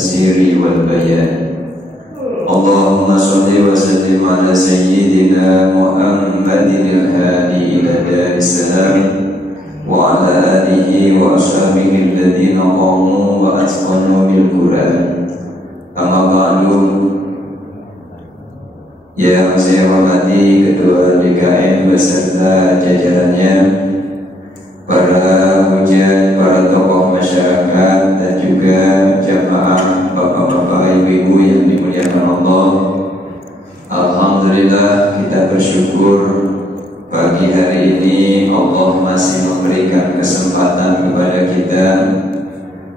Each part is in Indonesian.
التفسير والبيان. اللهم صل وسلم على سيدنا محمد الهادي إلى دار السلام وعلى آله وأصحابه الذين قاموا وأتقنوا بالقرآن. Amma ba'du. Yang saya hormati Ketua DKM beserta jajarannya, para hujan, para tokoh masyarakat, dan juga jamaah bapak-bapak, ibu-ibu yang dimuliakan Allah. Alhamdulillah, kita bersyukur pagi hari ini Allah masih memberikan kesempatan kepada kita,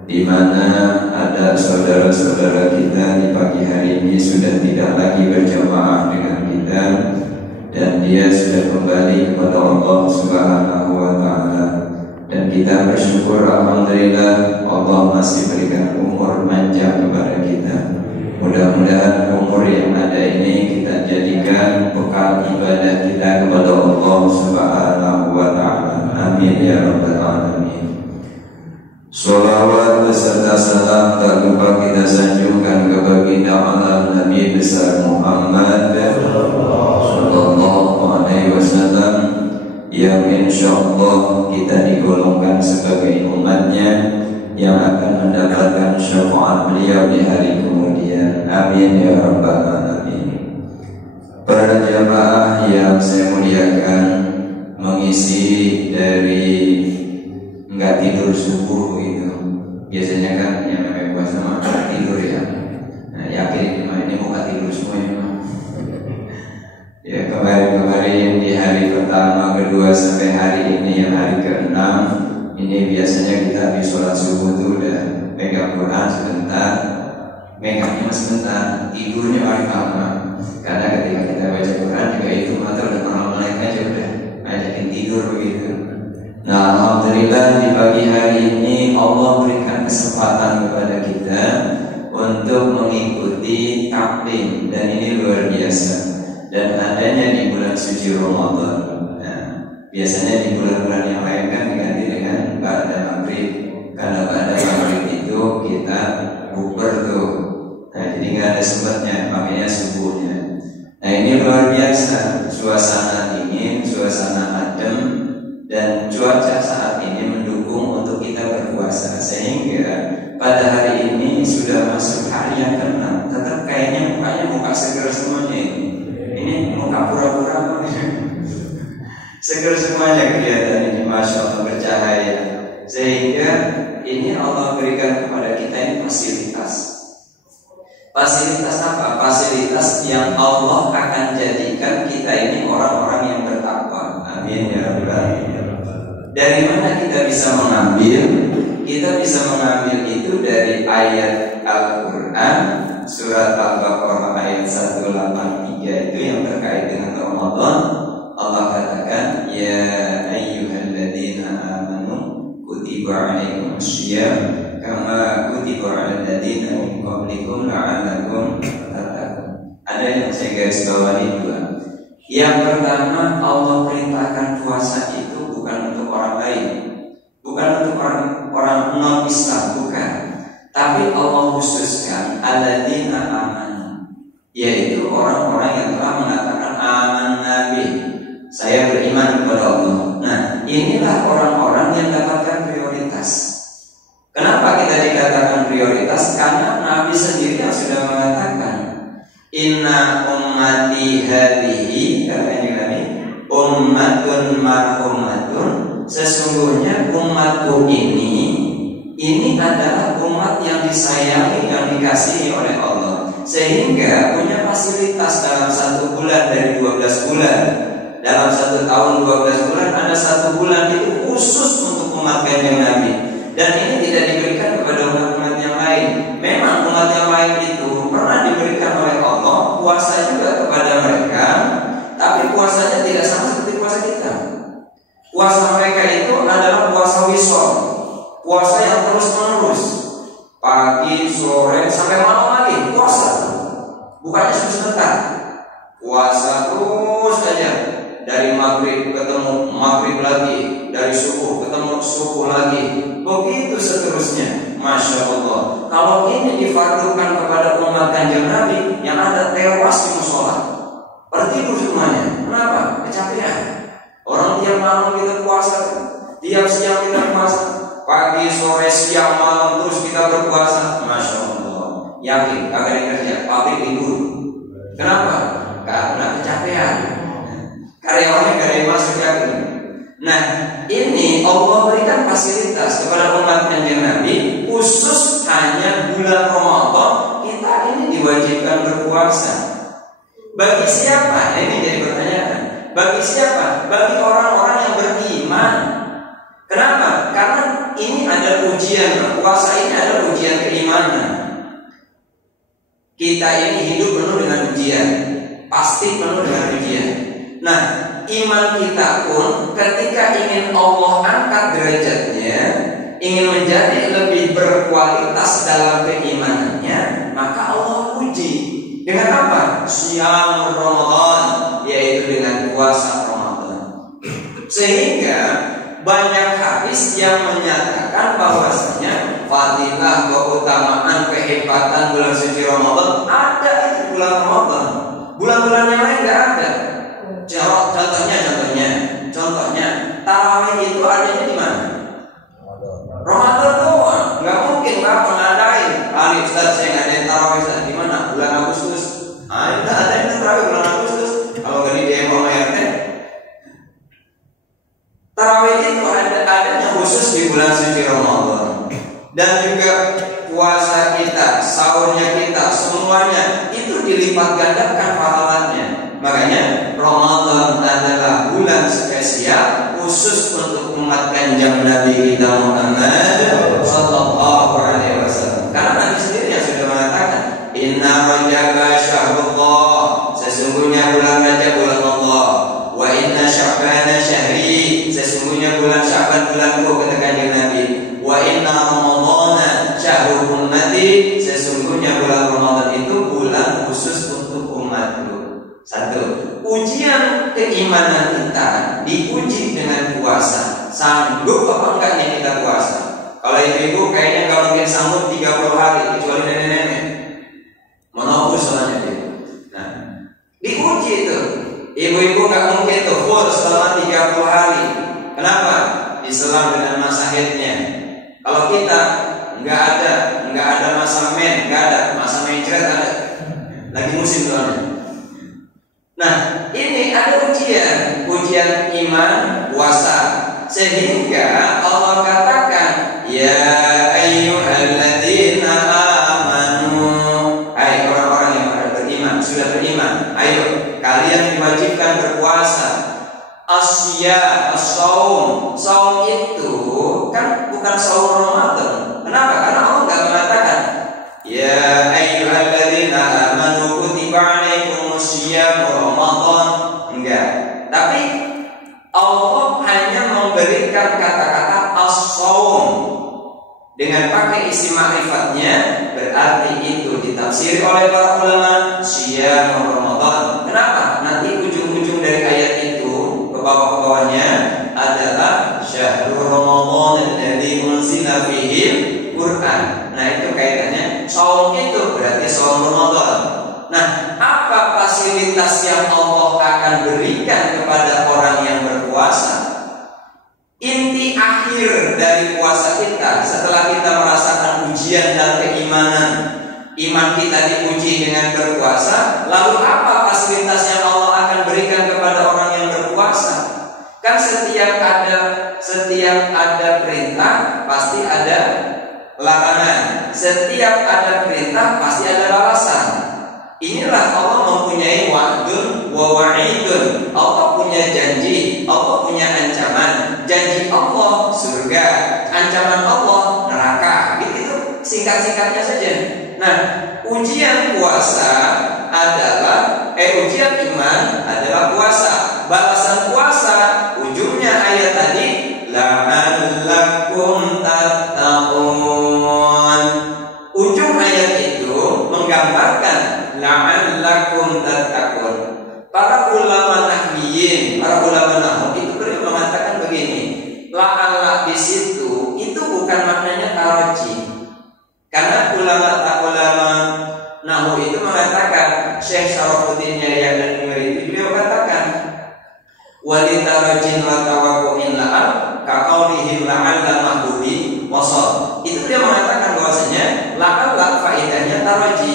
di mana ada saudara-saudara kita di pagi hari ini sudah tidak lagi berjamaah dengan kita, dan dia sudah kembali kepada Allah Subhanahu wa Ta'ala. Dan kita bersyukur, alhamdulillah, Allah masih berikan umur panjang kepada kita. Mudah-mudahan umur yang ada ini kita jadikan bekal ibadah kita kepada Allah Subhanahu wa Ta'ala. Amin ya rabbal alamin. Salawat beserta salam tak lupa kita sanjungkan ke baginda alam Nabi besar Muhammad sallallahu alaihi wasallam, yang insyaallah kita digolongkan sebagai umatnya yang akan mendapatkan syafaat beliau di hari kemudian. Amin ya rabbal alamin. Para jamaah yang saya muliakan, mengisi dari enggak tidur subuh itu, biasanya kan yang namanya puasa mah tidur ya. Nah, yakin ini bukan tidur semua ya. Kemarin di hari pertama, kedua, sampai hari ini yang hari ke-6, ini biasanya kita habis sholat subuh tuh udah pegang Quran sebentar, megangnya sebentar, tidurnya paling lama. Karena ketika kita baca Quran juga itu mata udah melek aja, udah ajakin tidur begitu. Nah, alhamdulillah di pagi hari ini Allah berikan kesempatan kepada kita untuk mengikuti taklim, dan ini luar biasa. Dan adanya di bulan suci Ramadan. Nah, biasanya di bulan-bulan yang lain kan diganti dengan ba'da maghrib, karena ba'da maghrib itu kita bukber tuh. Nah, jadi nggak ada sempatnya, makanya subuhnya. Nah, ini luar biasa, suasana dingin, suasana adem, dan cuaca saat ini mendukung untuk kita berpuasa, sehingga pada hari ini sudah masuk hari yang ke-6, tetap kayaknya mukanya muka seger semuanya ini muka pura-pura seger semuanya kelihatan ini, masya Allah, bercahaya. Sehingga ini Allah berikan kepada kita ini fasilitas apa? Fasilitas yang Allah akan jadikan kita ini orang-orang yang bertakwa. Amin ya rabbal alamin. Dari mana kita bisa mengambil? Kita bisa mengambil itu dari ayat Al-Quran, surat Al-Baqarah ayat 183 itu yang terkait dengan Ramadan. Allah katakan, ya ayyuhalladzina amanu kutiba alaikumussyiyam kama kutiba alal ladzina min qablikum la'allakum tattaqun. Ada yang saya garis bawahi dua. Yang pertama, Allah perintahkan puasa itu bukan untuk orang lain, bukan untuk orang non-Islam, bukan. Tapi Allah khususkan alladzina amanu, yaitu orang-orang yang telah mengatakan aman Nabi, saya beriman kepada Allah. Nah, inilah orang-orang yang dapatkan prioritas. Kenapa kita dikatakan prioritas? Karena Nabi sendiri yang sudah mengatakan, inna ummati hadhihi, katanya kami, ummatun marhumatun, sesungguhnya umatku ini adalah umat yang disayangi, yang dikasihi oleh Allah, sehingga punya fasilitas dalam 1 bulan dari 12 bulan. Dalam 1 tahun 12 bulan ada 1 bulan itu khusus untuk umat kanjeng Nabi, dan ini tidak diberikan kepada umat-umat yang lain. Memang umat yang lain itu pernah diberikan oleh Allah puasa juga kepada mereka, tapi puasanya tidak sama seperti puasa kita. Puasa mereka itu adalah puasa wisol, puasa yang terus menerus, pagi, sore, sampai malam lagi puasa, bukannya sebentar. Puasa terus saja, dari maghrib ketemu maghrib lagi, dari subuh ketemu subuh lagi, begitu seterusnya. Masya Allah. Kalau ini difardukan kepada umat Kanjeng Nabi, yang ada tewas di musola, bertidur semuanya. Kenapa? Kecapean. Orang tiap malam kita puasa, tiap siang kita puasa, pagi, sore, siang, malam terus kita berpuasa. Masya Allah. Yakin, kagak kerja, pabrik libur. Kenapa? Karena kecapean. Karyawannya karya masuk yakin. Nah, ini Allah berikan fasilitas kepada umat Kanjeng Nabi, khusus hanya bulan Ramadan kita ini diwajibkan berpuasa. Bagi siapa? Ini jadi pertanyaan. Bagi siapa? Bagi orang-orang yang beriman. Kenapa? Karena ini ada ujian. Puasa ini ada ujian keimanan. Kita ini hidup penuh dengan ujian, pasti penuh dengan ujian. Nah, iman kita pun ketika ingin Allah angkat derajatnya, ingin menjadi lebih berkualitas dalam keimanannya, maka Allah uji dengan apa? Siyam Ramadan, yaitu dengan puasa Ramadan. Sehingga banyak hadis yang menyatakan bahwasanya fadilah, keutamaan, kehebatan bulan suci Ramadan ada di bulan Ramadan. Bulan-bulan yang lain nggak ada. Contohnya, tarawih itu adanya di mana? Ramadan doang. Nggak mungkin Bapak ngadain. Ali Ustaz, saya ngadain tarawih Ustaz di mana? Bulan Agustus. Ada yang tarawih bulan Agustus. Kalau nggak di demo RT. Tarawih itu adanya khusus di bulan suci Ramadan. Dan juga puasa kita, sahurnya kita, semuanya itu dilipat gandakan pahalanya. Makanya Ramadan adalah bulan spesial khusus untuk umat Kanjeng Nabi kita Muhammad sallallahu alaihi wasallam. Karena Nabi sendiri yang sudah mengatakan, Inna Rajab syahrullah, sesungguhnya bulan Rajab bulan Allah. Wa inna Sya'ban syahri, sesungguhnya bulan Sya'ban bulanku, kata Kanjeng Nabi. Wa inna Ramadana syahrul ummati, sesungguhnya bulan Ramadan itu bulan khusus untuk umatku. Satu, ujian keimanan kita diuji dengan puasa. Sanggup apa enggaknya kita puasa? Kalau ibu-ibu kayaknya kalau mungkin sanggup 30 hari, kecuali nenek-nenek menopus soalnya dia. Nah, diuji itu. Ibu-ibu nggak mungkin tuh full selama 30 hari. Kenapa? Diselam dengan masa haidnya. Kalau kita nggak ada masa men, nggak ada masa mencret, ada. Lagi musim soalnya. Nah, ini ada ujian iman, puasa. Sehingga Allah katakan, ya ayyuhalladzina amanu, hai orang-orang yang beriman, sudah beriman, ayo kalian diwajibkan berpuasa. Asya, as-saum. Saum itu kan bukan saum Ramadan. Kenapa? Karena Allah enggak mengatakan ya ayyuhalladzina amanu kutiba alaikumus syiyam Ramadan. Enggak. Tapi Allah hanya memberikan kata-kata as-saum dengan pakai isi ma'rifatnya, berarti itu ditafsir oleh para ulama syiyam Ramadan. Kenapa? Nanti ujung-ujung dari ayat itu ke bawah-bawahnya adalah syahrul Ramadan alladzi unzila fihi Quran. Nah, itu kaitannya saum itu berarti saum Ramadan. Nah, apa fasilitas yang Allah akan berikan kepada orang yang berpuasa? Inti akhir dari puasa kita setelah kita merasakan ujian dan keimanan, iman kita diuji dengan berpuasa, lalu apa fasilitas yang Allah akan berikan kepada orang yang berpuasa? Kan setiap ada perintah pasti ada larangan. Setiap ada perintah pasti ada balasan. Inilah Allah mempunyai wa'dun wa wa'idun. Allah punya janji, Allah punya ancaman. Janji Allah surga, ancaman Allah neraka. Gitu singkat-singkatnya saja. Nah, ujian puasa adalah ujian iman adalah puasa. Balasan puasa ujungnya ayat tadi, la'allakum tattaqun. Ujung ayat itu menggambarkan la'allakum tattaqun. Para ulama nahwiyin, para ulama nahwu itu beliau mengatakan begini, la'alla di situ Syekh Syarafuddin Yahya An-Numeri, beliau katakan walitarajin la tawaqqu'in la'al kaqaulihim la'alla mahdubi wasal. Itu dia mengatakan bahwasanya la'alla faedahnya taraji,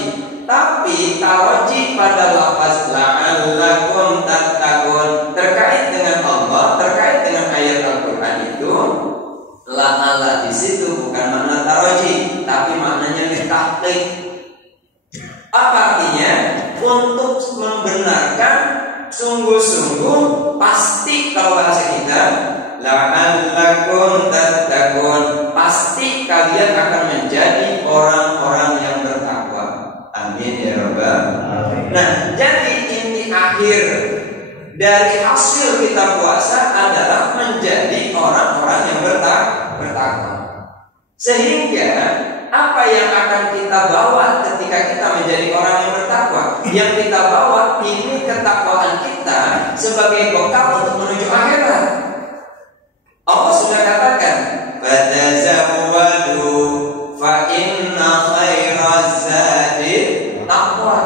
tapi taraji pada lafaz la'allakum tattaqun terkait dengan Allah, terkait dengan ayat Al-Qur'an itu la'alla di situ bukan makna taraji, tapi maknanya litahqiq. Apa artinya? Untuk membenarkan sungguh-sungguh, pasti kalau bahasa kita la'allakum tattaqun, pasti kalian akan menjadi orang-orang yang bertakwa. Amin ya rabbal alamin. Nah, jadi inti akhir dari hasil kita puasa adalah menjadi orang-orang yang bertakwa. Sehingga apa yang akan kita bawa ketika kita menjadi orang yang bertakwa? Yang kita bawa ini ketakwaan kita sebagai bekal untuk menuju akhirat. Allah sudah katakan, "Fatazawwadu fa inna khairaz zadi taqwa."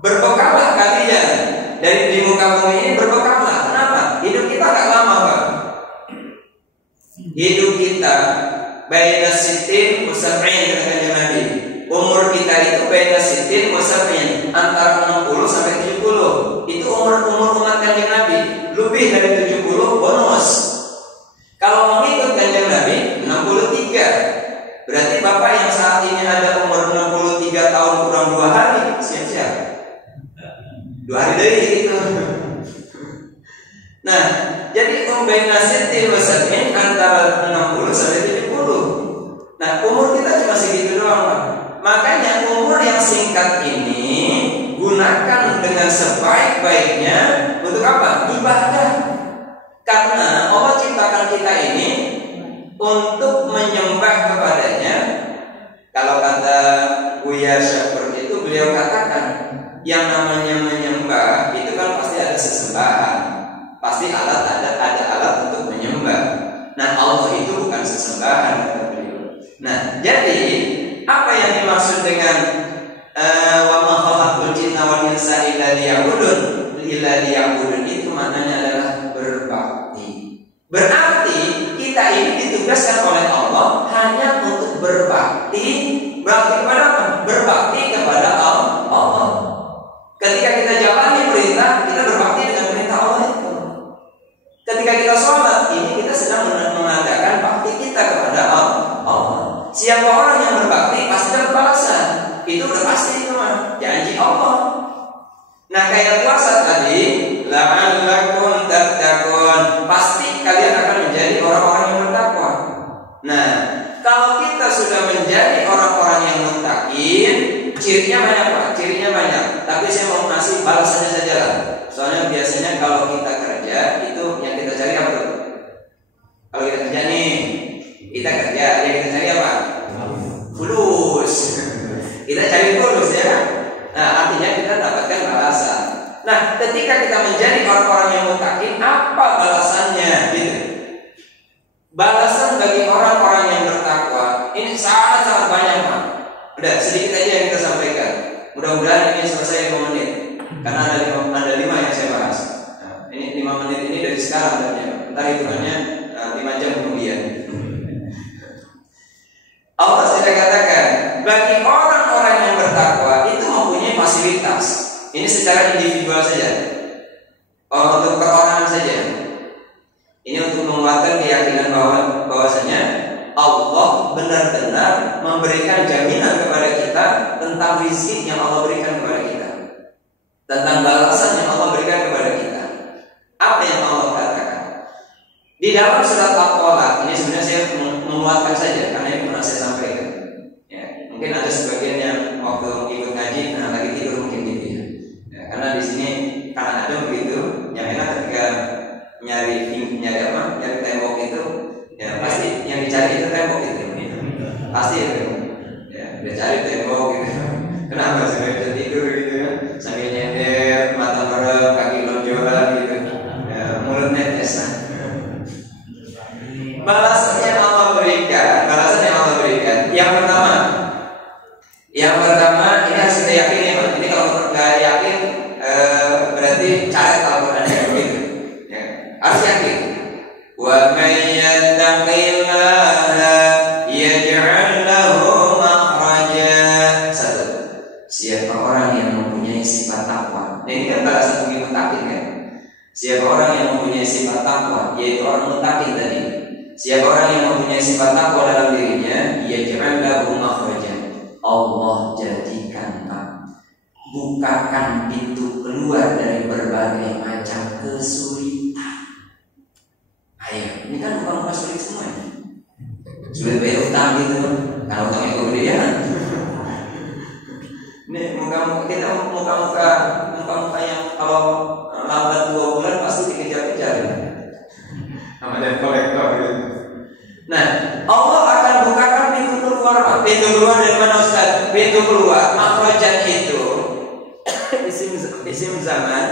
Berbekallah kalian dari di muka bumi ini, berbekallah. Kenapa? Hidup kita gak lama, Pak. Hidup kita baina sittin wa sab'in, kata Nabi. Umur kita itu baina sittin wa sab'in, antara 60 sampai 70. Itu umur umat Kanjeng Nabi. Lebih dari 70 bonus. Kalau mengikut Kanjeng Nabi 63. Berarti Bapak yang saat ini ada umur 63 tahun kurang 2 hari, siap-siap. 2 hari dari itu. Nah, jadi baina sittin wa sab'in, antara 60 sampai 70. Nah, umur kita cuma segitu doang, Pak. Makanya umur yang singkat ini gunakan dengan sebaik-baiknya untuk apa? Ibadah. Karena Allah ciptakan kita ini untuk menyembah kepadanya. Kalau kata Buya seperti itu, beliau katakan yang namanya menyembah itu kan pasti ada sesembahan, pasti ada alat untuk menyembah. Nah, Allah itu bukan sesembahan, kata beliau. Nah, jadi apa yang dimaksud dengan wa ma khalaqtul jinna wal insa illa liya'budun itu maknanya adalah berbakti. Berarti kita ini ditugaskan oleh Allah hanya untuk berbakti. Berbakti kepada apa? Berbakti kepada Allah. Ketika kita jalani perintah, kita berbakti dengan perintah Allah itu. Ketika kita sholat, ini kita sedang mengadakan bakti kita kepada Allah. Siapa orang yang berbakti pasti dapat balasan. Itu udah pasti, itu mah janji Allah. Nah, kayak puasa tadi, la'allakum tattaqun, pasti kalian akan menjadi orang-orang yang bertakwa. Nah, kalau kita sudah menjadi orang-orang yang muttaqin, cirinya banyak, Pak. Cirinya banyak. Tapi saya mau ngasih balasannya saja lah. Soalnya biasanya kalau kita kerja itu yang kita cari apa tuh? Kalau kita kerja nih, kita kerja, yang kita cari apa? Fulus. Kita cari fulus, ya. Nah, artinya kita dapatkan balasan. Nah, ketika kita menjadi orang-orang yang muttaqin, apa balasannya? Gitu. Balasan bagi orang-orang yang bertakwa ini sangat-sangat banyak, Pak. Udah sedikit aja yang kita sampaikan. Mudah-mudahan ini selesai 5 menit. Karena ada 5 yang saya bahas. Nah, ini 5 menit ini dari sekarang sebenarnya. Ntar hitungannya 5 jam kemudian. Allah sudah katakan, bagi orang-orang yang bertakwa itu mempunyai fasilitas. Ini secara individual saja, untuk perorangan saja. Ini untuk menguatkan keyakinan bahwasanya Allah benar-benar memberikan jaminan kepada kita tentang rizki yang Allah berikan kepada kita, tentang balasan yang Allah berikan kepada kita. Apa yang Allah katakan di dalam surat Al-Qalaq? Ini sebenarnya saya menguatkan saja karena ini pernah saya sampaikan. Ya, mungkin ada sebagian yang waktu ikut ngaji, nah lagi tidur mungkin gitu ya. Ya, karena di sini karena ada begitu, yang enak ketika nyari tembok itu, ya pasti yang dicari itu tembok itu, pasti ya. Ya, dia cari tembok gitu. Kenapa sih bisa tidur gitu ya? Sambil nyender, mata merem, kaki lonjoran gitu, ya, mulut netes. Balasan yang Allah berikan. Yang pertama ini harus kita yakini, Pak. Ini kalau nggak yakin berarti catat Al-Quran gitu. Ya, harus yakin. Wa may yattaqillaha yaj'al lahu makhraja. Satu, siapa orang yang mempunyai sifat takwa. Nah, ini kan balasan bagi mutakin kan. Siapa orang yang mempunyai sifat takwa, yaitu orang mutakin tadi. Siapa orang yang mempunyai sifat takwa dalam dirinya, yaj'al lahu makhraja. Allah jadikan, bukakan pintu keluar dari berbagai macam kesulitan. Ayo, ini kan bukan sulit semuanya. Sulit bayar utang gitu, kalau utangnya kemudian. Ini muka yang kalau lambat 2 bulan pasti dikejar-kejar. Sama debt collector gitu. Nah, Allah akan bukakan pintu keluar. Pintu keluar dari mana Ustaz? Pintu keluar makhrajat itu isim zaman,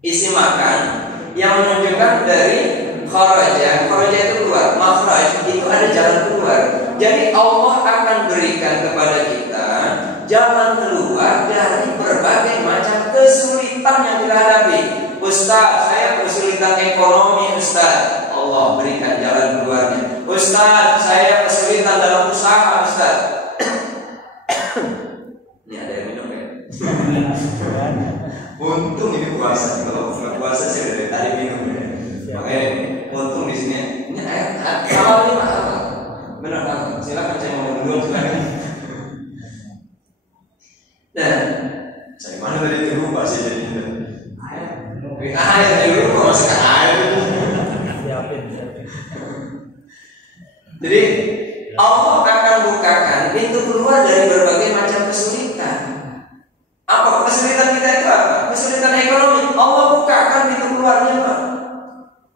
isim makan yang menunjukkan dari kharaja. Kharaja itu keluar, makhraj itu ada jalan keluar. Jadi Allah akan berikan kepada kita jalan keluar dari berbagai macam kesulitan yang kita hadapi. Ustaz, saya kesulitan ekonomi, Ustaz. Allah berikan jalan keluarnya. Ustaz, saya kesulitan dalam usaha, Ustaz. Ini ada yang minum ya? Untung ini puasa. Kalau nggak puasa saya dari tadi minum ya. Makanya untung di sini. Ini air sama ini mahal. Benar kan? Silakan saya mau dulu silakan. Nah, dari mana tadi itu lupa sih jadi itu. Air dulu kok masuk air. Jadi Allah akan bukakan pintu keluar dari berbagai macam kesulitan. Apa kesulitan kita itu apa? Kesulitan ekonomi. Allah bukakan pintu keluarnya, Pak.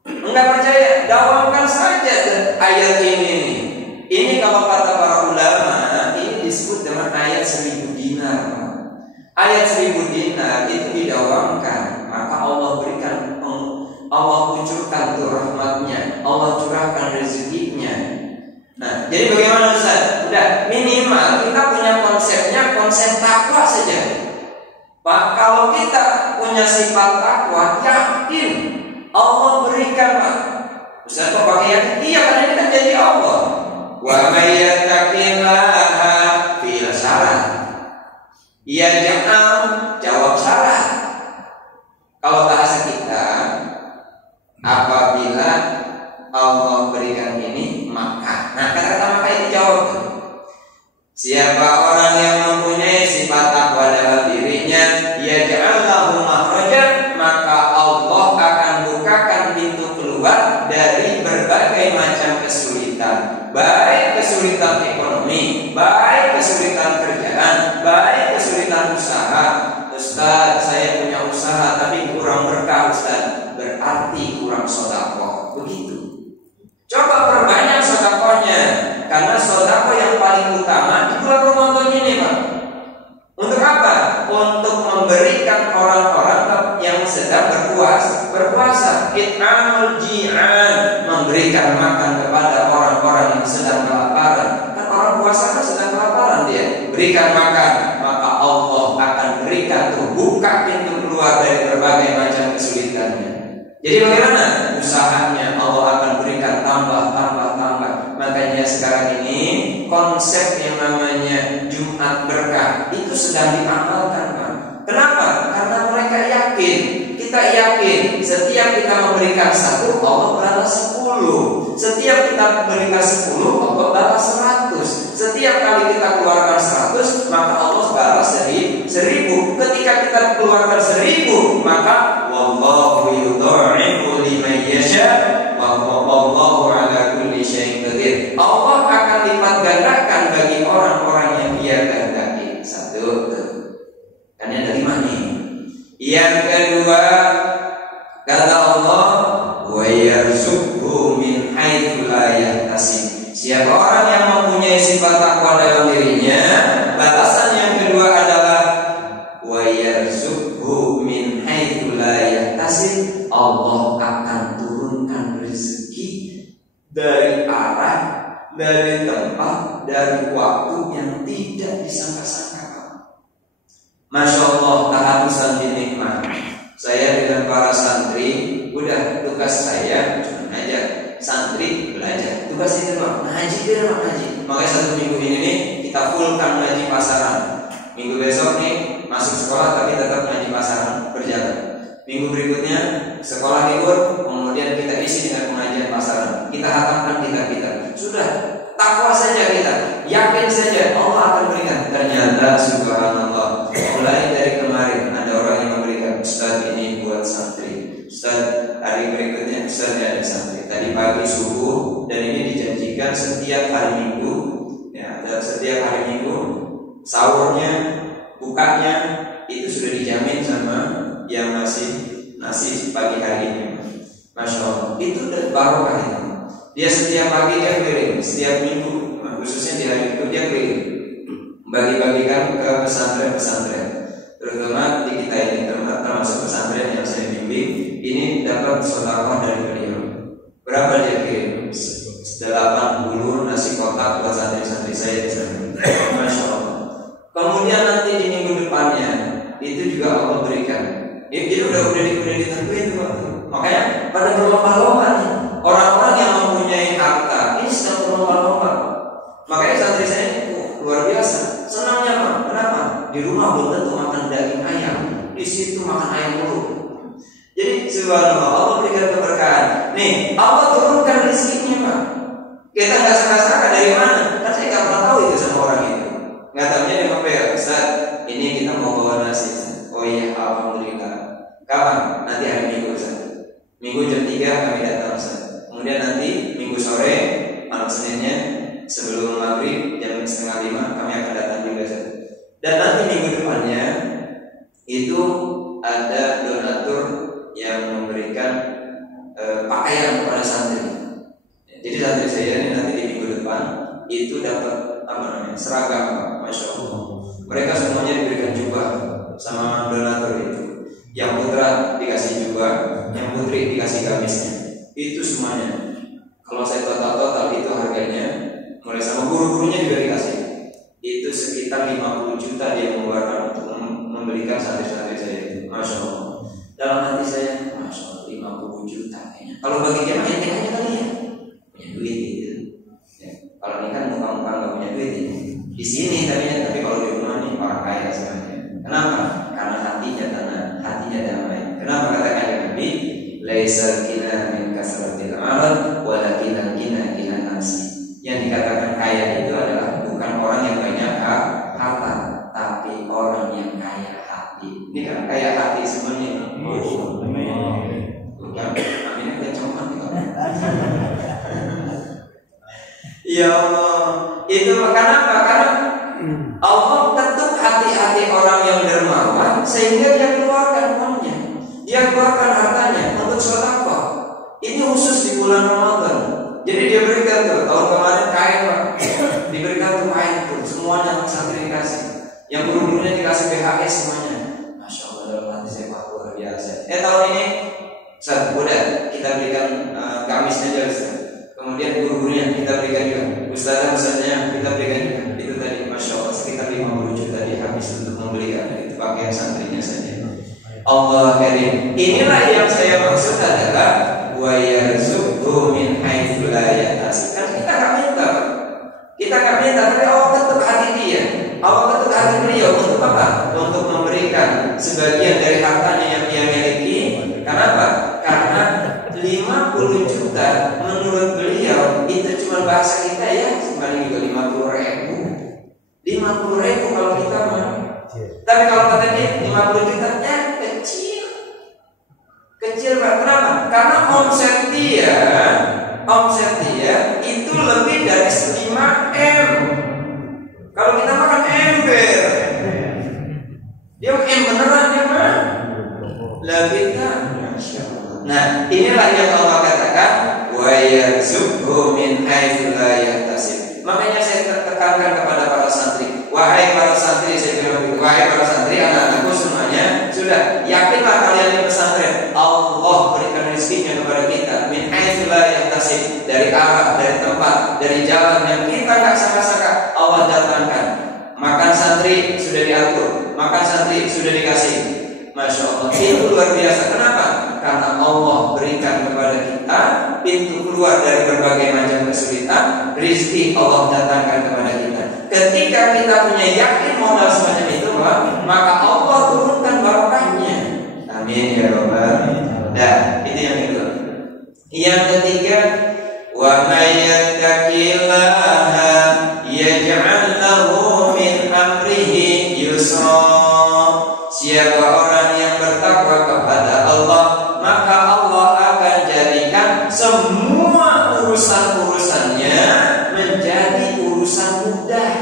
Enggak percaya? Dawamkan saja ayat ini. Ini kalau kata para ulama, ini disebut dengan ayat 1000 dinar. Ayat 1000 dinar itu didawamkan, maka Allah berikan, Allah kucurkan tuh rahmatnya, Allah curahkan rezekinya. Nah, jadi bagaimana Ustaz? Udah minimal kita punya konsepnya, konsep takwa saja. Pak, kalau kita punya sifat takwa, yakin Allah berikan, Pak. Ustaz kok pakai yakin? Iya, karena ini kan janji Allah. Wa may yattaqillaha fil syarat. Ya jangan jawab syarat. Kalau bahasa kita, apabila Allah berikan ini, maka. Nah, kata-kata maka itu jawab. Siapa orang yang mempunyai sifat takwa dalam dirinya, ya ja'allahu makhraja, maka Allah akan bukakan pintu keluar dari berbagai macam kesulitan. Baik kesulitan ekonomi, baik kesulitan kerjaan, baik kesulitan usaha. Ustaz, saya punya usaha tapi kurang berkah, Ustaz. Berarti kurang sedekah. Begitu. Coba perbanyak sedekahnya, karena sedekah yang paling utama di bulan Ramadan ini, Pak. Untuk apa? Untuk memberikan orang-orang yang sedang berpuasa. It'amul ji'an, memberikan makan kepada orang-orang yang sedang kelaparan. Kan orang puasa kan sedang kelaparan dia. Berikan makan, maka Allah akan berikan tuh, buka pintu keluar dari berbagai macam kesulitannya. Jadi bagaimana? Usahanya Allah akan berikan tambah. Makanya sekarang ini konsep yang namanya Jumat Berkah itu sedang diamalkan, Pak. Kenapa? Karena mereka yakin, kita yakin, setiap kita memberikan 1, Allah balas 10. Setiap kita memberikan 10, Allah balas 100. Setiap kali kita keluarkan 100, maka Allah balas 1000. Ketika kita keluarkan 1000, maka wallahu yudha'ifu liman yasha wa wallahu ala kulli syai'in qadir. Allah akan lipat gandakan bagi orang-orang yang Dia kehendaki. 1. Karena dari mana? Yang kedua, kata Allah, wa yarzuqhu min haitsu la yahtasib. Siapa orang yang mempunyai sifat takwa dalam dirinya, balasan yang kedua adalah wa yarzuqhu min haitsu la yahtasib. Allah akan turunkan rezeki dari arah, dari tempat, dari waktu yang tidak disangka-sangka. Masya Allah, keharusan dinikmat. Saya dengan para santri, udah tugas saya cuma ngajar, santri belajar. Tugas itu doang, ngaji dia doang ngaji. Makanya satu minggu ini nih kita fullkan ngaji pasaran. Minggu besok nih masuk sekolah tapi tetap ngaji pasaran berjalan. Minggu berikutnya sekolah libur, kemudian kita isi dengan pengajian pasaran. Kita hatamkan kita. Sudah, takwa saja kita, yakin saja Allah akan berikan. Ternyata subhanallah, mulai dari kemarin ada orang yang memberikan, Ustaz ini buat santri, Ustaz hari berikutnya Ustaz ada santri. Tadi pagi subuh, dan ini dijanjikan setiap hari Minggu, ya, dan setiap hari Minggu sahurnya, bukanya itu sudah dijamin sama yang masih nasi pagi hari ini. Masya Allah, itu udah barokah itu. Dia setiap pagi dia keliling, setiap minggu, khususnya di hari itu dia keliling, bagi-bagikan ke pesantren-pesantren, terutama di kita ini, termasuk pesantren yang saya bimbing. Ini dapat sedekah dari beliau. Berapa dia kirim? 80 nasi kotak buat santri-santri saya di sana. Masya Allah. Kemudian nanti di minggu depannya itu juga Allah berikan. Itu udah ditentuin tuh. Makanya pada berlomba-lomba nih. Orang-orang yang mempunyai harta ini sedang berlomba-lomba. Makanya santri saya luar biasa. Senangnya Pak. Kenapa? Di rumah belum tentu makan daging ayam, di situ makan ayam mulu. Jadi subhanallah, Allah berikan keberkahan. Nih, Allah turunkan rezekinya Pak. Kita nggak sangka-sangka dari mana? Kan saya nggak pernah tahu itu sama orang itu. Nggak tahunya dia apa ya, Ustaz? Ini kita mau bawa nasi. Oh iya, alhamdulillah. Kapan? Nanti hari Minggu Ustaz. Minggu jam 3 kami datang Ustaz. Kemudian nanti Minggu sore, malam Seninnya sebelum maghrib jam 4:30 kami akan datang juga Ustaz. Dan nanti minggu depannya itu ada donatur yang memberikan pakaian kepada santri. Jadi santri saya ini nanti di minggu depan itu dapat seragam, Masya Allah. Mereka semuanya diberikan jubah sama donatur itu. Yang putra dikasih jubah, yang putri dikasih gamisnya. Itu semuanya. Kalau saya total itu harganya, mulai sama guru-gurunya juga dikasih. Itu sekitar 50 juta dia mengeluarkan untuk membelikan santri-santri saya itu. Masya Allah. Dalam hati saya, Masya Allah, 50 juta kayaknya. Kalau bagi dia mah enteng aja kali ya, punya duit gitu. Ya. Kalau ini kan muka-muka nggak punya duit ini. Di sini tapi kalau di rumah nih orang kaya sebenarnya. Kenapa? Karena hatinya tenang, hatinya damai. Kenapa katakan Nabi? Laisal ghina min kasratil amal, walakin ghina nafsi. Yang dikatakan kaya itu adalah bukan orang yang banyak harta, tapi orang yang kaya hati. Ini kan kaya hati semuanya. Amin. Kencang nih kamu. Ya Allah, itu kenapa? Karena Allah ketuk hati-hati orang yang dermawan sehingga dia keluarkan uangnya, dia keluarkan hartanya untuk sedekah. Ini khusus di bulan Ramadan. Jadi dia berikan tuh tahun kemarin kain Pak, diberikan tuh kain tuh semuanya santri dikasih, yang guru-gurunya dikasih PHS semuanya. Masya Allah, dalam hati saya Pak luar biasa. Tahun ini Ustaz, udah kita berikan gamis aja Ustaz. Kemudian guru-gurunya kita berikan juga, ustaznya kita berikan juga. Itu tadi Masya Allah sekitar 50 juta dia habis untuk membelikan itu pakaian santrinya saja. Allah karim. Inilah yang saya maksud adalah wa yarzuqhu min haitsu la yahtasib. Kan kita nggak minta, tapi Allah ketuk hati dia, Allah ketuk hati beliau untuk apa? Untuk memberikan sebagian dari hartanya yang dia miliki. Kenapa? Karena 50 juta menurut beliau itu cuma bahasa kita ya, sebenarnya juga 50.000 kalau kita mah. Tapi kalau kata dia 50 juta ya kecil Pak. Kenapa? Karena omset dia itu lebih dari 5M. Kalau kita makan ember, dia M beneran dia mah. Lah kita, Masya Allah. Nah, inilah yang Allah katakan wa yarzuqhu min haitsu la yahtasib. Makanya saya tekankan kepada para santri, wahai para santri, saya bilang begitu, wahai para santri, anak-anakku semuanya, sudah yakinlah kalian di pesantren, Allah berikan rezekinya kepada kita min haitsu la yahtasib, dari arah, dari tempat, dari jalan yang kita nggak sangka-sangka Allah datangkan. Makan santri sudah sudah diatur, makan santri sudah dikasih. Masya Allah, itu luar biasa. Kenapa? Karena Allah berikan kepada kita pintu keluar dari berbagai macam kesulitan. Rizki Allah datangkan kepada kita. Ketika kita punya yakin modal semacam itu, maka Allah turunkan barokahnya. Amin ya Rabbal. Nah, itu yang kedua. Yang ketiga, wa may yattaqillaha yaj'al lahu min amrihi yusra. Siapa orang yang bertakwa kepada Allah, maka Allah akan jadikan semua urusan-urusannya menjadi urusan mudah,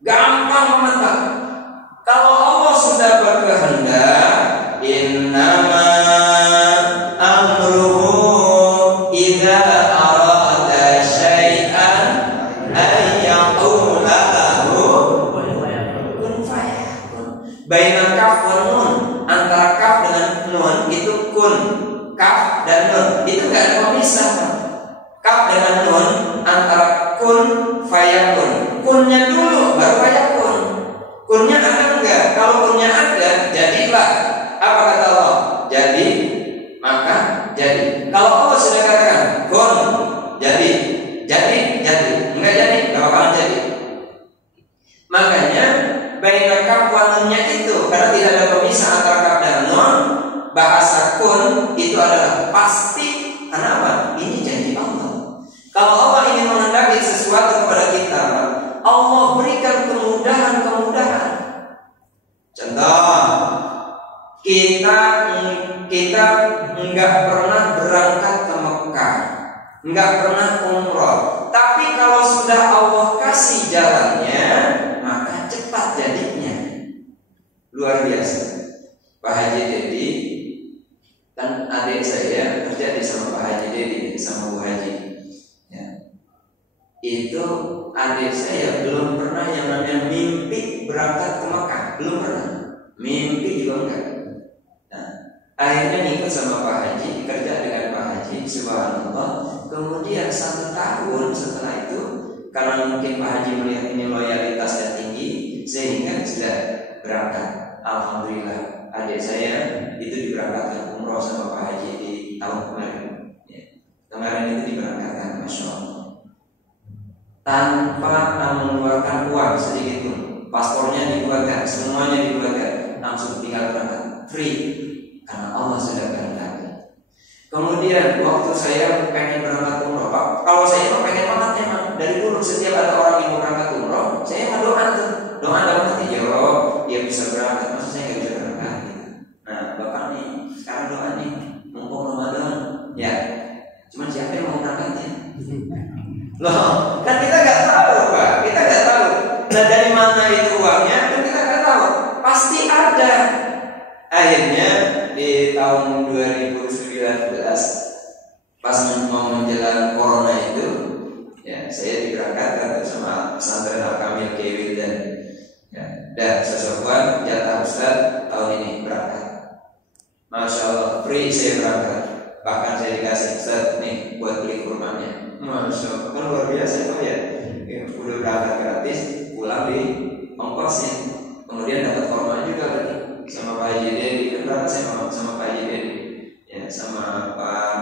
gampang mantap. Kalau Allah sudah berkehendak, innama amruhu idza arada syai'an ay yaqula lahu kun fayakun. Baina kaf wa nun, antara kaf dengan nun itu kun. Kaf dan nun itu enggak ada pemisah. Kaf dengan nun antara kun fayakun. Kunnya dulu baru fayakun. Kunnya ada enggak? Kalau kunnya ada, jadilah. Apa kata Allah? Jadi, maka jadi. Kalau Allah sudah katakan kun, jadi. Enggak jadi, enggak bakalan jadi. Makanya baina kaf wa nunnya itu, karena tidak ada pemisah antara kaf dan nun, bahasa kun itu adalah pasti. Karena apa? Ini janji Allah. Kalau Allah ingin menghendaki sesuatu kepada kita, Allah berikan kemudahan-kemudahan. Contoh, kita enggak pernah berangkat ke Mekah, enggak pernah umroh. Tapi kalau sudah Allah kasih jalannya, maka cepat jadinya. Luar biasa. Pak Haji Dedi, kan adik saya kerja di sama Pak Haji Dedi, sama Bu Haji. Ya. Itu adik saya belum pernah yang namanya mimpi berangkat ke Mekah, belum pernah. Mimpi juga enggak. Nah, akhirnya ikut sama Pak Haji, kerja dengan Pak Haji, subhanallah. Kemudian 1 tahun setelah itu, karena mungkin Pak Haji melihat ini loyalitasnya tinggi, sehingga sudah berangkat. Alhamdulillah, adik saya itu diberangkatkan umroh sama Pak Haji di tahun kemarin. Ya. Kemarin itu diberangkatkan, masya Allah, tanpa mengeluarkan uang sedikit pun. Paspornya dibuatkan, semuanya dibuatkan, langsung tinggal berangkat, free, karena Allah sudah kehendaki. Kemudian waktu saya pengen berangkat umroh, Pak, kalau saya pengen banget emang dari dulu setiap ada orang yang mau berangkat umroh, saya doa tuh, doa dalam hati, ya Allah, dia bisa berangkat, masa saya nggak bisa berangkat? Gitu. Nah, Bapak nih, sekarang doa nih, mumpung Ramadan, ya, cuman siapa yang mau berangkatnya? Loh, kan kita nggak tahu, Pak, kita nggak tahu. Nah, dari mana itu uangnya, kan kita nggak tahu. Pasti ada. Akhirnya di tahun 2019, pas mau menjelang corona itu, ya saya diberangkatkan sama pesantren Al-Kamil Kewil dan sesuatu jatah Ustaz tahun ini berangkat. Masya Allah, free saya berangkat. Bahkan saya dikasih Ustaz nih buat beli kurmanya. Masya Allah, kan luar biasa Pak ya. Udah berangkat gratis, pulang di ongkosnya. Kemudian dapat kurma juga lagi sama Pak Haji Dedi. Kan berangkat saya sama Pak Haji Dedi, ya sama Pak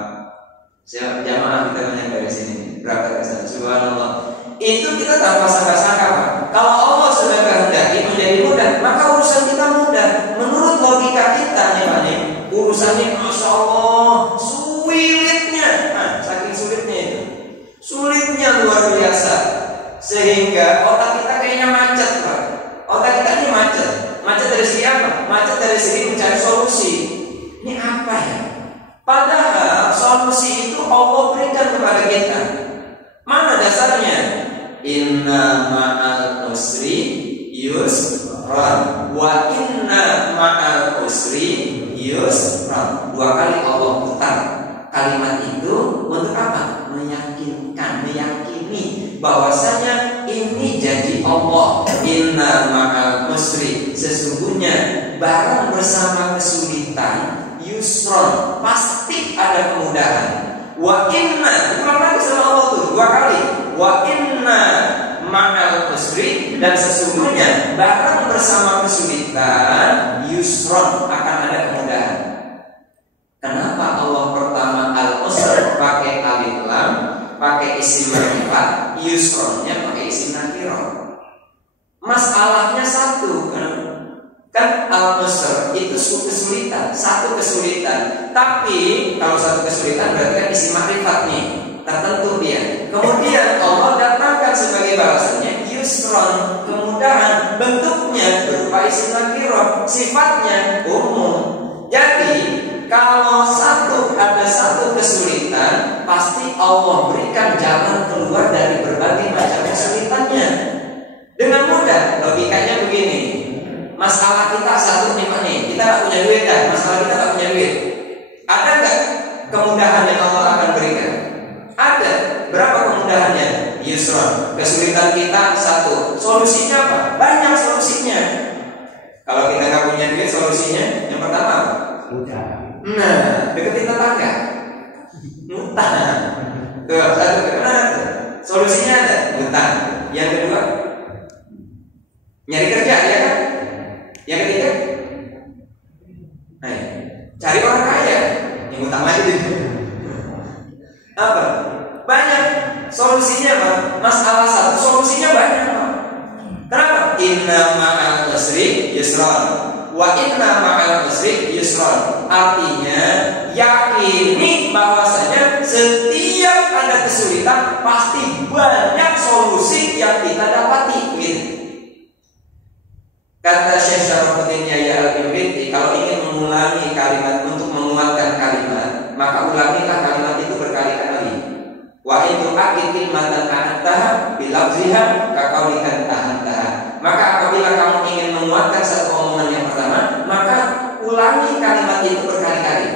siapa jamaah kita banyak dari sini berangkat ke sana. Subhanallah. Itu kita tanpa sangka-sangka Pak. Kalau Allah sudah kehendaki menjadi mudah, maka urusan kita mudah. Menurut logika kita nih Pak nih, urusannya masya Allah sulitnya. Nah, saking sulitnya itu, sulitnya luar biasa. Sehingga otak kita kayaknya macet Pak. Otak kita ini macet. Macet dari segi apa? Macet dari segi mencari solusi. Ini apa ya? Padahal solusi itu Allah berikan kepada kita. Mana dasarnya? Inna ma'al usri yusran wa inna ma'al usri yusran. 2 kali Allah putar kalimat itu untuk apa? Meyakinkan, meyakini bahwasanya ini janji Allah. Inna ma'al usri, sesungguhnya barang bersama kesulitan, yusron, pasti ada kemudahan. Wa inna, ulang lagi sama Allah tuh 2 kali. Wa inna ma'al usri, dan sesungguhnya barang bersama kesulitan yusron, akan ada kemudahan. Kenapa Allah pertama al-usr pakai alif lam, pakai isim ma'rifat, yusronnya pakai isim nakirah? Masalahnya satu kan al-usr itu kesulitan, satu kesulitan. Tapi kalau satu kesulitan berarti kan isim ma'rifat nih, tertentu dia. Kemudian Allah datangkan sebagai balasannya yusron, kemudahan, bentuknya berupa isim nakirah, sifatnya umum. Jadi kalau ada satu kesulitan, pasti Allah berikan jalan keluar dari berbagai macam kesulitannya dengan mudah. Logikanya begini, masalah kita satu nih, kita nggak punya duit dah. Masalah kita nggak punya duit. Ada nggak kemudahan yang Allah akan berikan? Ada. Berapa kemudahannya? Yusron. Kesulitan kita satu. Solusinya apa? Banyak solusinya. Kalau kita nggak punya duit, solusinya yang pertama apa? Nah, deketin tetangga, ngutang. Tuh, satu benar. Solusinya ada, ngutang. Yang kedua, nyari kerja, ya kan? Yang ketiga, cari orang kaya, yang ngutang lagi. Apa? Banyak. Solusinya apa? Masalah satu, solusinya banyak. Kenapa? Inna ma'al usri yusron, wa inna ma'al usri yusron. Artinya yakini bahwasanya setiap ada kesulitan pasti banyak solusi yang kita dapati. Gitu. Kata Syekh Syarafuddin Yahya Al-Imriti, kalau ingin mengulangi kalimat untuk menguatkan kalimat, maka ulangilah kalimat itu berkali-kali. Wa itu akidin matan ta'antaha bilafziha kakaulikan tahan-tahan. Maka apabila kamu ingin menguatkan satu omongan yang pertama, maka ulangi kalimat itu berkali-kali.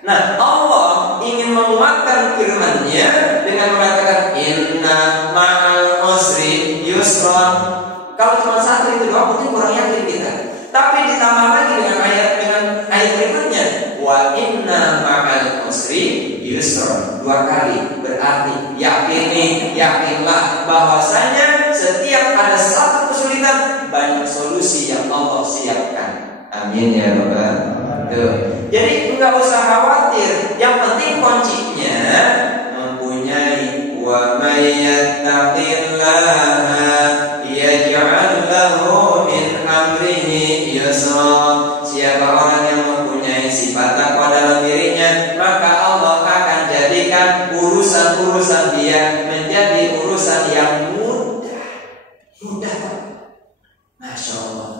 Nah, Allah ingin menguatkan firman-Nya dengan mengatakan inna ma'al usri yusron. Kalau cuma satu itu doang mungkin kurang yakin kita. Tapi ditambah lagi dengan ayat berikutnya, wa inna ma'al usri yusron, 2 kali. Berarti yakinlah bahwasanya setiap ada satu kesulitan banyak solusi yang Allah siapkan. Amin ya Rabbal. Jadi enggak usah khawatir. Yang penting kuncinya mempunyai wa may yattaqillaha yaj'al lahu min amrihi yusra. Siapa orang yang mempunyai sifat takwa dalam dirinya, maka Allah akan jadikan urusan-urusan dia menjadi urusan yang mudah. Masya Allah.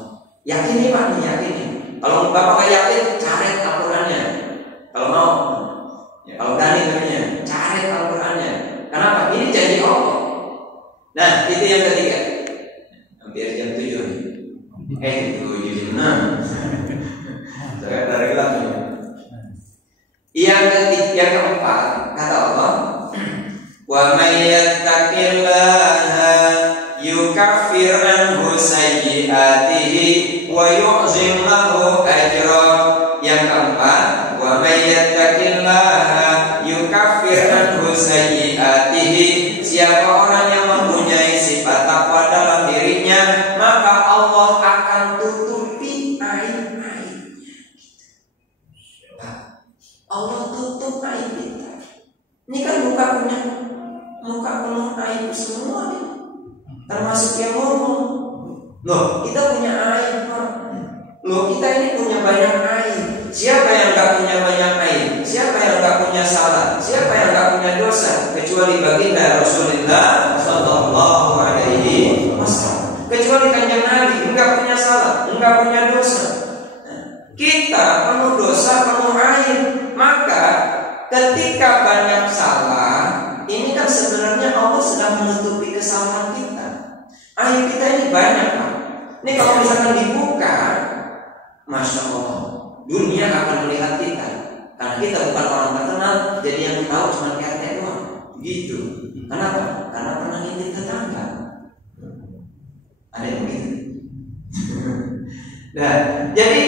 Yakini Pak, yakini. Kalau Bapak gak yakin, cari Al-Qurannya. Kalau mau, ya, kalau berani namanya, cari Al-Qurannya. Kenapa? Ini janji Allah. Nah, itu yang ketiga. Hampir jam 7 nih. 7:06. Saya dari lagi. Yang keempat, kata Allah, wa may yattaqillaha yukaffir anhu sayyi'atihi wa yu'zim lahu ajra. Yang keempat, wa may yattaqillaha yukaffir anhu sayyi'atihi. Siapa orang yang mempunyai sifat takwa dalam dirinya, maka Allah akan tutupi aib-aibnya. Allah tutup aib kita. Ini kan muka penuh aib semua nih. Termasuk yang ngomong. Loh, kita punya aib kok. Loh, kita ini punya banyak aib. Siapa yang gak punya banyak aib? Siapa yang gak punya salah? Siapa yang gak punya dosa? Kecuali baginda Rasulullah Sallallahu Alaihi Wasallam. Kecuali kanjeng Nabi, enggak punya salah, enggak punya dosa. Kita penuh dosa, penuh aib. Maka ketika banyak salah, ini kan sebenarnya Allah sedang menutupi kesalahan kita. Aib kita ini banyak, Pak. Ini kalau misalkan dibuka, Masya Allah, dunia akan melihat kita. Karena kita bukan orang terkenal, jadi yang tahu cuma RT doang. Gitu. Kenapa? Karena pernah ngintip tetangga. Ada yang begitu. Nah, jadi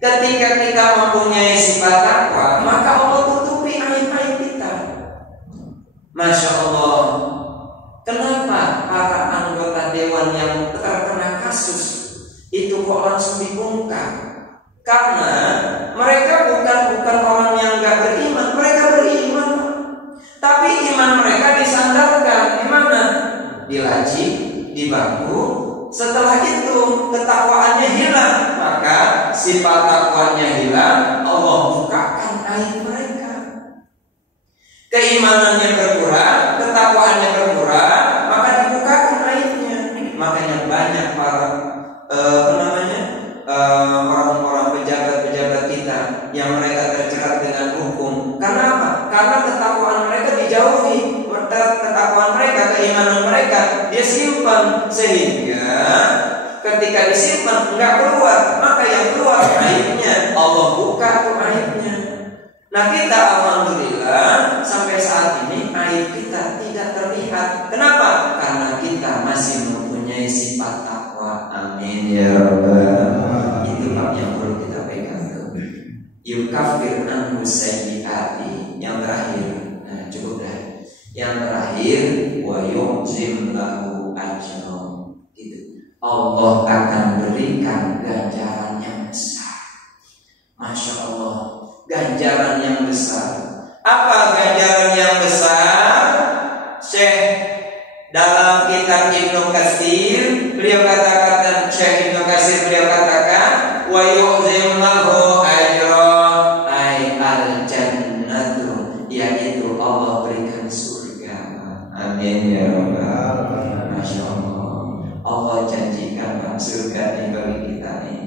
ketika kita mempunyai sifat takwa, maka Allah tutupi aib-aib kita. Masya Allah. Kenapa para itu kok langsung dibongkar? Karena mereka bukan orang yang nggak beriman, mereka beriman. Tapi iman mereka disandarkan di mana? Di laci, di bangku. Setelah itu ketakwaannya hilang, maka sifat takwanya hilang, Allah bukakan aib mereka. Keimanannya berkurang, ketakwaannya berkurang, maka dibukakan aibnya. Makanya banyak para orang-orang pejabat-pejabat kita yang mereka terjerat dengan hukum. Karena apa? Karena ketakwaan mereka dijauhi. Ketakwaan mereka, keimanan mereka dia simpan, sehingga ketika disimpan nggak keluar, maka yang keluar aibnya. Allah buka tuh aibnya. Nah, kita alhamdulillah sampai saat ini aib kita tidak terlihat. Kenapa? Karena kita masih mempunyai sifat takwa. Amin ya rabbal. Itu yang perlu kita pegang tuh. Yukafir anhu sayyiati. Yang terakhir, nah cukup dah. Yang terakhir, wa yu'zim lahu ajran. Gitu. Allah akan berikan ganjaran yang besar. Masya Allah, ganjaran yang besar. Apa ganjaran yang besar? Syekh dalam kitab Ibnu Katsir beliau katakan, Syekh Ibnu Katsir beliau katakan, wa yu'zim lahu ajran ay al-jannatu, yaitu Allah berikan surga. Amin ya rabbal. Masya Allah, Allah janjikan surga ini bagi kita nih.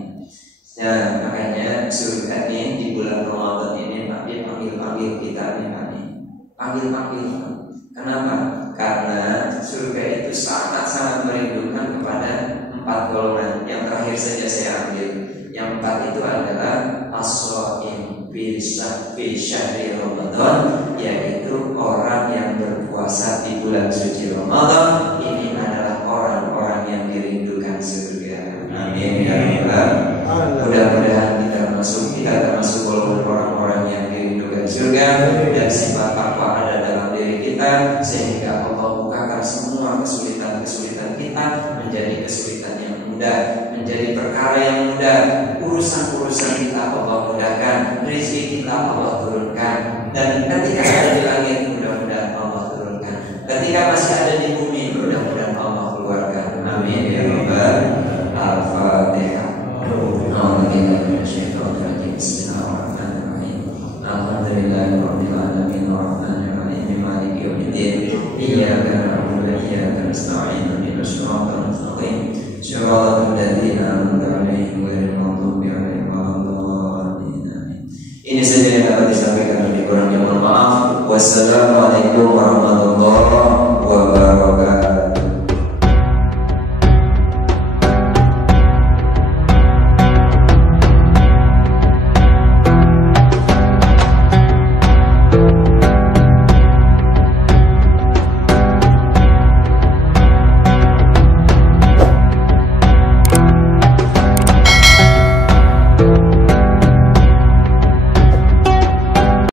Nah, makanya surga ini di bulan Ramadan ini panggil kita nih, panggil. Kenapa? Karena surga itu sangat merindukan kepada 4 golongan. Yang terakhir saja saya ambil. Yang 4 itu adalah as-shaim fi syahri Ramadan, yaitu orang yang berpuasa di bulan suci Ramadan. Ini adalah orang-orang yang dirindukan surga. Amin ya rabbal. Mudah-mudahan kita termasuk golongan orang-orang yang dirindukan surga, dan sifat takwa ada dalam diri kita, sehingga Allah bukakan semua kesulitan-kesulitan kita menjadi kesulitan yang mudah, menjadi perkara yang mudah. Urusan-urusan kita Allah mudahkan, rezeki kita Allah turunkan, dan ketika ada di langit mudah-mudahan Allah turunkan, ketika masih ada di bumi mudah-mudahan Allah keluarkan. Amin ya rabbal. Al-Fatihah. Bismillahirrahmanirrahim. Alhamdulillahirabbil alamin arrahmanir rahim maliki yaumiddin. Iyyaka na'budu wa iyyaka nasta'in ihdinas siratal mustaqim siratal ladzina an'amta 'alaihim ghairil maghdubi 'alaihim waladdallin. Ini saja yang dapat disampaikan, lebih kurangnya mohon maaf. Wassalamu